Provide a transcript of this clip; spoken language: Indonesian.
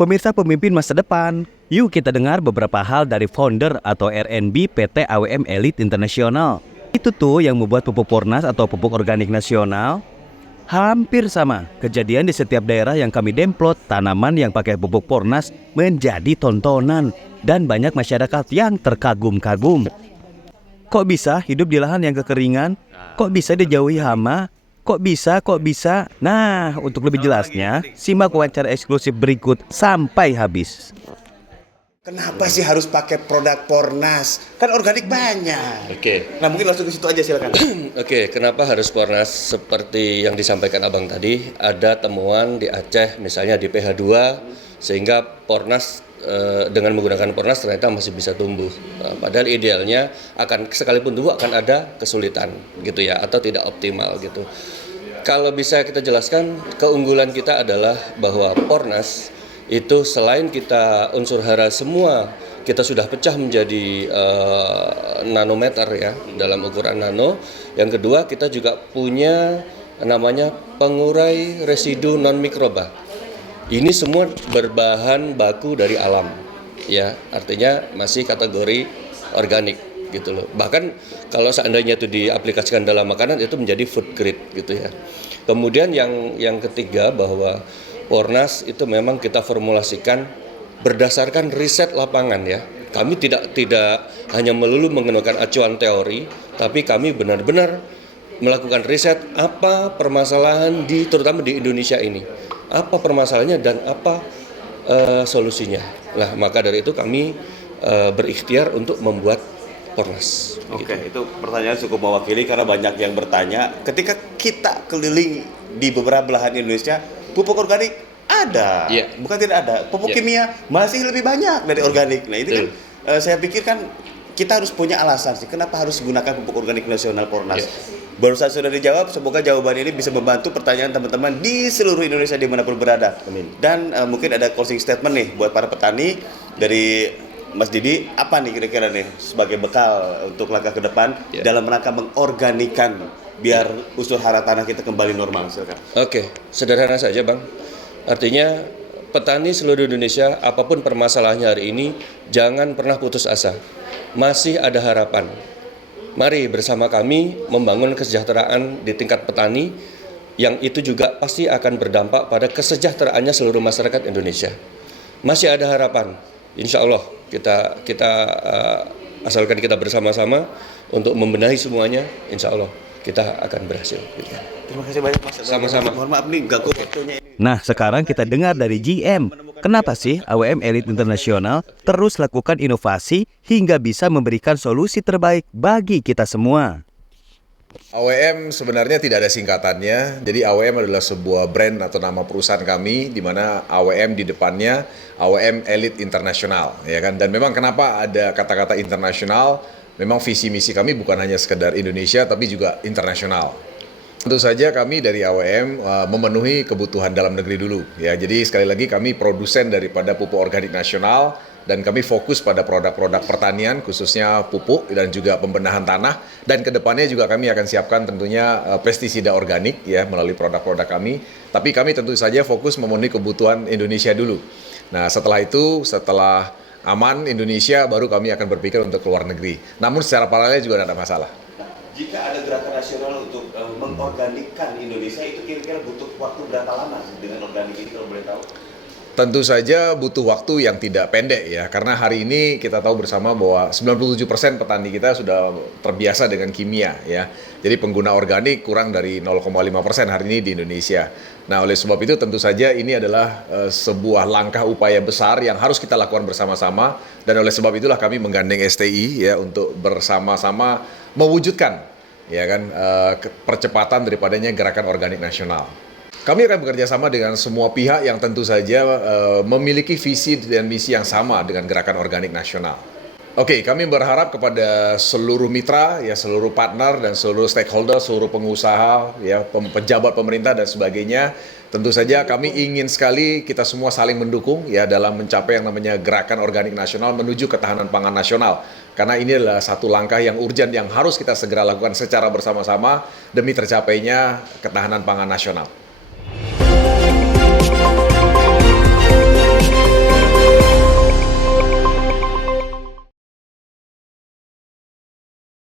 Pemirsa pemimpin masa depan, yuk kita dengar beberapa hal dari founder atau RNB PT AWM Elite International. Itu tuh yang membuat pupuk Pornas atau pupuk organik nasional hampir sama. Kejadian di setiap daerah yang kami demplot, tanaman yang pakai pupuk Pornas menjadi tontonan dan banyak masyarakat yang terkagum-kagum. Kok bisa hidup di lahan yang kekeringan? Kok bisa dijauhi hama? Kok bisa? Nah, untuk lebih jelasnya, simak wawancara eksklusif berikut sampai habis. Kenapa sih harus pakai produk Pornas? Kan organik banyak. Oke. Nah, mungkin langsung ke situ aja, silakan. Oke, kenapa harus Pornas? Seperti yang disampaikan Abang tadi, ada temuan di Aceh, misalnya di pH 2, sehingga Pornas dengan menggunakan Pornas ternyata masih bisa tumbuh. Padahal idealnya akan sekalipun tumbuh akan ada kesulitan gitu ya, atau tidak optimal gitu. Kalau bisa kita jelaskan, keunggulan kita adalah bahwa Pornas itu selain kita unsur hara semua kita sudah pecah menjadi nanometer ya, dalam ukuran nano. Yang kedua, kita juga punya namanya pengurai residu non mikroba. Ini semua berbahan baku dari alam, ya, artinya masih kategori organik gitu loh. Bahkan kalau seandainya itu diaplikasikan dalam makanan itu menjadi food grade gitu ya. Kemudian yang ketiga, bahwa Pornas itu memang kita formulasikan berdasarkan riset lapangan ya. Kami tidak hanya melulu menggunakan acuan teori, tapi kami benar-benar melakukan riset apa permasalahan terutama di Indonesia ini. Apa permasalahannya dan apa solusinya. Nah, maka dari itu kami berikhtiar untuk membuat Pornas. Oke, itu pertanyaan cukup mewakili karena banyak yang bertanya. Ketika kita keliling di beberapa belahan Indonesia, pupuk organik ada, bukan tidak ada. Pupuk kimia masih lebih banyak dari organik. Nah, itu kan saya pikir kan kita harus punya alasan sih kenapa harus gunakan pupuk organik nasional Pornas. Barusan sudah dijawab, semoga jawaban ini bisa membantu pertanyaan teman-teman di seluruh Indonesia dimanapun berada. Amin. Dan mungkin ada closing statement nih buat para petani dari Mas Didi, apa nih kira-kira nih sebagai bekal untuk langkah ke depan dalam rangka mengorganikan biar unsur hara tanah kita kembali normal, silakan. Oke, sederhana saja Bang. Artinya petani seluruh Indonesia apapun permasalahannya hari ini jangan pernah putus asa. Masih ada harapan. Mari bersama kami membangun kesejahteraan di tingkat petani yang itu juga pasti akan berdampak pada kesejahteraannya seluruh masyarakat Indonesia. Masih ada harapan. Insya Allah kita asalkan kita bersama-sama untuk membenahi semuanya, insya Allah kita akan berhasil. Terima kasih banyak Mas. Sama-sama. Mohon maaf nih ganggu waktunya ini. Nah, sekarang kita dengar dari GM. Kenapa sih AWM Elite International terus lakukan inovasi hingga bisa memberikan solusi terbaik bagi kita semua? AWM sebenarnya tidak ada singkatannya. Jadi AWM adalah sebuah brand atau nama perusahaan kami di mana AWM di depannya AWM Elite International, ya kan? Dan memang kenapa ada kata-kata internasional? Memang visi misi kami bukan hanya sekedar Indonesia tapi juga internasional. Tentu saja kami dari AWM memenuhi kebutuhan dalam negeri dulu, ya. Jadi sekali lagi kami produsen daripada pupuk organik nasional dan kami fokus pada produk-produk pertanian khususnya pupuk dan juga pembenahan tanah, dan kedepannya juga kami akan siapkan tentunya pestisida organik ya melalui produk-produk kami. Tapi kami tentu saja fokus memenuhi kebutuhan Indonesia dulu. Nah, setelah itu, setelah aman Indonesia, baru kami akan berpikir untuk keluar negeri. Namun secara paralel juga tidak ada masalah. Jika ada gerakan nasional untuk mengorganikkan Indonesia, itu kira-kira butuh waktu berapa lama dengan organik ini kalau boleh tahu? Tentu saja butuh waktu yang tidak pendek ya, karena hari ini kita tahu bersama bahwa 97% petani kita sudah terbiasa dengan kimia ya. Jadi pengguna organik kurang dari 0,5% hari ini di Indonesia. Nah, oleh sebab itu tentu saja ini adalah sebuah langkah upaya besar yang harus kita lakukan bersama-sama, dan oleh sebab itulah kami menggandeng STI ya untuk bersama-sama mewujudkan ya kan percepatan daripadanya gerakan organik nasional. Kami akan bekerja sama dengan semua pihak yang tentu saja memiliki visi dan misi yang sama dengan gerakan organik nasional. Oke, kami berharap kepada seluruh mitra, ya seluruh partner dan seluruh stakeholder, seluruh pengusaha, ya pejabat pemerintah dan sebagainya. Tentu saja kami ingin sekali kita semua saling mendukung ya dalam mencapai yang namanya gerakan organik nasional menuju ketahanan pangan nasional. Karena ini adalah satu langkah yang urgent yang harus kita segera lakukan secara bersama-sama demi tercapainya ketahanan pangan nasional.